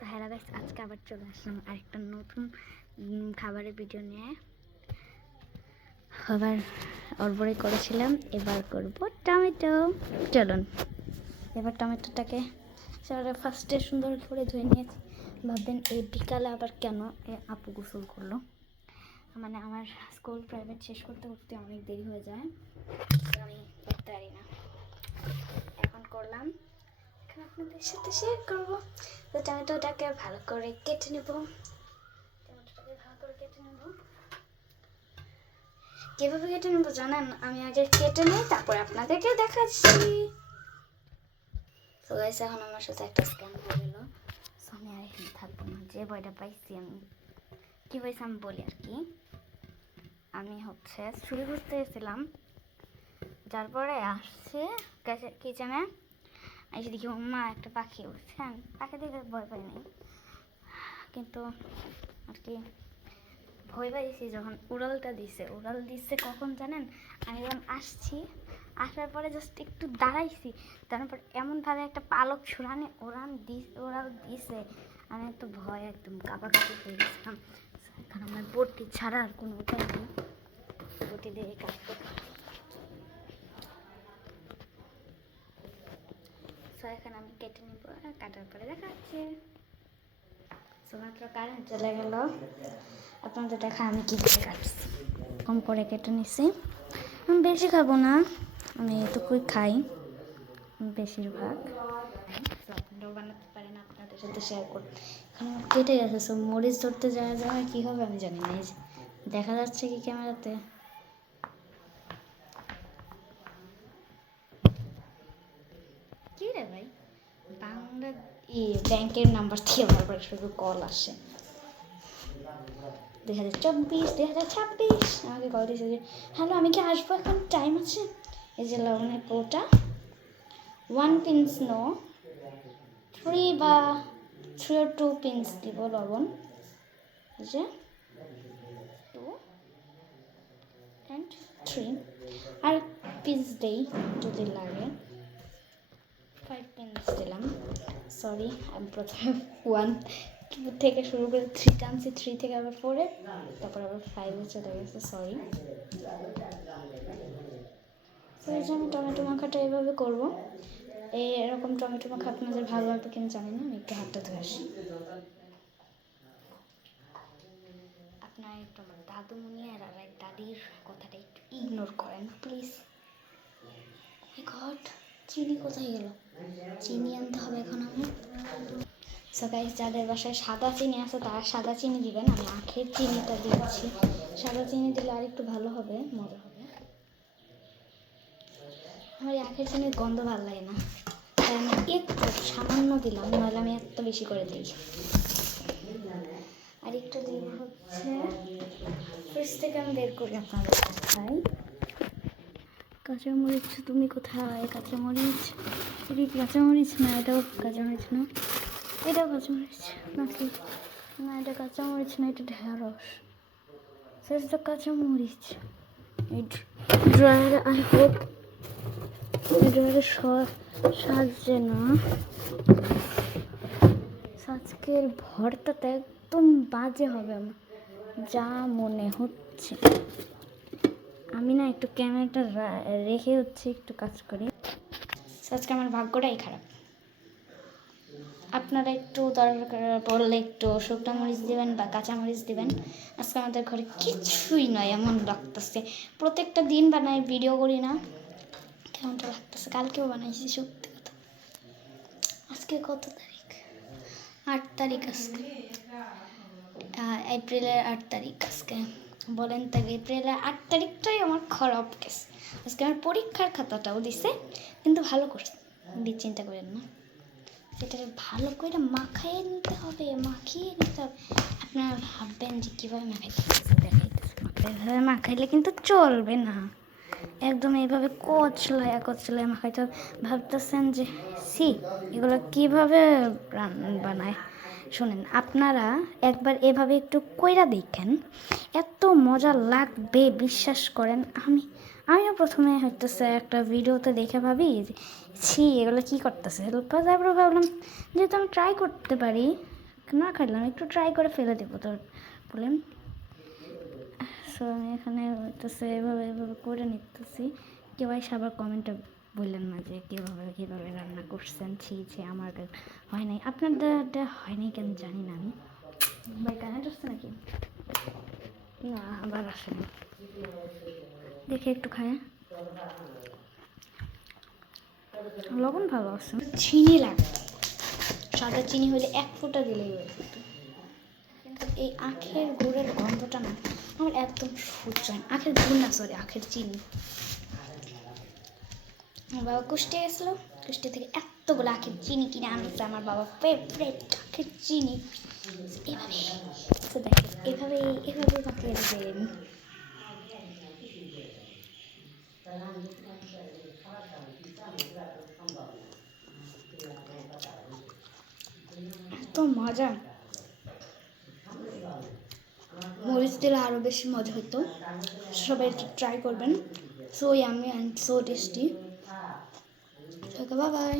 So hello guys, আজকে আবার চলে আসলাম আরেকটা নতুন খাবারের ভিডিও নিয়ে। আবার অর্বরে করেছিলাম, এবার করব টমেটো। চলুন এবার টমেটোটাকে ফার্স্টে সুন্দর করে ধুয়ে নিয়েছি। ভাববেন এই বিকালে আবার কেন আপু গোসল করলো, মানে আমার স্কুল প্রাইভেট শেষ করতে করতে অনেক দেরি হয়ে যায়, আমি করতে পারি না। এখন করলাম, এখন আপনাদের সাথে শেয়ার করবো। তো টমেটোটাকে ভালো করে কেটে নেব। কিভাবে কেটে নেব জানেন? আমি আগে কেটে নিই, তারপরে আপনাদেরকে দেখাচ্ছি। তো গাইস, এখন আমার সাথে একটা স্ক্যাম হয়ে গেল। সো আমি আর এখানে থাকবো না, যে বইটা পাইছি আমি কি পাইছি আমি বলি আর কি। আমি চুরি করতে গেছিলাম, যার পরে আসছে কিচেনে, এসে দেখি মা একটা পাখি উঠছে। পাখি দেখে ভয় পাই নাই, কিন্তু আর কি ভয় পাইছি যখন উড়াল দিচ্ছে কখন জানেন? আমি যখন আসার পরে জাস্ট একটু দাঁড়াইছি, তারপর এমনভাবে একটা পালক ছুড়ানে উড়াল দিছে, আমি একটু ভয় একদম কাঁপাকাঁপি হয়ে গেছিলাম। এখন আমার বটি ছাড়া আর কোনো উপায় নেই, বটি দিয়ে কাটতে। সো এখন আমি কেটে নিব, কাটার পরে দেখাচ্ছি। মাত্র কারেন্ট চলে গেল, আপনাদের দেখা আমি কী করে কাটছি। কম করে কেটে নিছি, আমি বেশি খাবো না, আমি এটুকুই খাই বেশিরভাগ। আপনারাও বানাতে পারেন, আপনাদের সাথে শেয়ার করতে। এখন কেটে গেছে, সব মরিচ ধরতে যাওয়া কী হবে আমি জানি না। এই যে দেখা যাচ্ছে কি ক্যামেরাতে? কি রে ভাই, বাংলা ব্যাংকের নাম্বার থেকে বারবার শুধু কল আসে। 2024, 2026 আমাকে কল দিয়েছে যে হ্যালো, আমি কি আসবো, এখন টাইম আছে? এই যে লবণের পোটা 1 পিন্স নো 3 বা 3 or 2 পিন্স দিব লবণ, এই যে 2 and 3, আর পিস দেই যদি লাগে। 5 পিন্স দিলাম, সরি আমি প্রথমে 1 থেকে শুরু করে 3 টানছি, 3 থেকে আবার 4-এ, তারপর আবার 5-এ চলে গেছে, সরি। তো এই যে আমি টমেটো মাখাটা এভাবে করবো। এরকম টমেটো মাখা আপনাদের ভালো লাগবে কিনা জানি না, আমি একটু হাতটা ধুয়ে আসি। আপনার একটু আমার দাদুমণি আর এক দাদির কথাটা একটু ইগনোর করেন প্লিজ। ঘট চিনি কোথায় গেল? চিনি আনতে হবে এখন আমার। সো গাইস, যাদের বাসায় সাদা চিনি আছে তারা সাদা চিনি দিবেন, আমি আখের চিনিটা দিচ্ছি। সাদা চিনি দিলে আর একটু ভালো হবে, মজা হবে। আমার এই আখের চিনির গন্ধ ভালো লাগে না, তাই আমি একটু সামান্য দিলাম, নাহলে আমি এত বেশি করে দিই। আর একটু দিব ফ্রিজ থেকে আমি বের করি আপনাদের কোথায়। কাঁচামরিচ, তুমি কোথায়? কাঁচামরিচ, এটি কাঁচামরিচ না, এটাও কাঁচামরিচ না, এটাও কাঁচামরিচ নাকি? না, এটা কাঁচামরিচ না, এটা ঢেঁড়স। সেটা তো কাঁচামরিচ। এই ড্রায়ারে আই হোপ ড্রায়ারে সাজছে না। আজকের ভর্তাটা একদম বাজে হবে আমার যা মনে হচ্ছে। আমি না একটু ক্যামেরাটা রেখে একটু কাজ করি। আজকে আমার ভাগ্যটাই খারাপ। আপনারা একটু দরকার পড়লে একটু শুকনো মরিচ দিবেন বা কাঁচামরিচ দিবেন। আজকে আমাদের ঘরে কিছুই নয়, এমন লাগতেছে। প্রত্যেকটা দিন বানাই, ভিডিও করি না, কেমনটা লাগতেছে। কালকেও বানাইছি, সত্যি কথা। আজকে কত তারিখ? 8 তারিখ আজকে, এপ্রিলের 8 তারিখ আজকে। বলেন তো, এপ্রিলের 8 তারিখটাই আমার খারাপ গেছে। আজকে আমার পরীক্ষার খাতাটাও দিছে, কিন্তু ভালো করছে, চিন্তা করেন না। সেটা ভালো করে মাখিয়ে নিতে হবে। আপনারা ভাববেন যে কীভাবে এভাবে মাখাইলে কিন্তু চলবে না, একদম এইভাবে কচলায় মাখাইতে হবে। ভাবতেছেন যে এগুলো কীভাবে বানায়? শোনেন, আপনারা একবার এভাবে একটু কইরা দেখেন, এত মজা লাগবে বিশ্বাস করেন। আমিও প্রথমে একটা ভিডিওতে দেখে ভাবি যে এগুলো কী করতেছে, তারপরে ভাবলাম যেহেতু আমি ট্রাই করতে পারি, না খাইলাম, একটু ট্রাই করে ফেলে দেবো তোর বলেন। সো আমি এখানে হইতেছে এভাবে এভাবে করে নিতেছি। কেউ এসে আবার কমেন্টে বললেন না যে কীভাবে রান্না করছেন, ছি আমার হয় নাই, আপনাদের হয় নাই কেন জানি না আমি। ভাই কানেক্ট আসছে নাকি? না আবার আসে না, দেখে একটু খায়। লবণ ভালো আছে, চিনি লাগে, সাদা চিনি হলে 1 ফোঁটা দিলেই হয়ে যেত। কিন্তু এই আখের গুড়ের গন্ধটা না আমার একদম সহ্য হয় না। আখের গুড় না, সরি আখের চিনি। আমার বাবা কুষ্টি গেছিলো, কুষ্টি থেকে এতগুলো আখের চিনি কিনে আনছে আমার বাবা, ফেভারিট আখের চিনি। এভাবে তো দেখে এভাবে মাখিয়ে দেবেন। এত মজা, মরিচ দিলে আরও বেশি মজা হতো। সবাই একটু ট্রাই করবেন। So yummy and so tasty. Okay, bye by.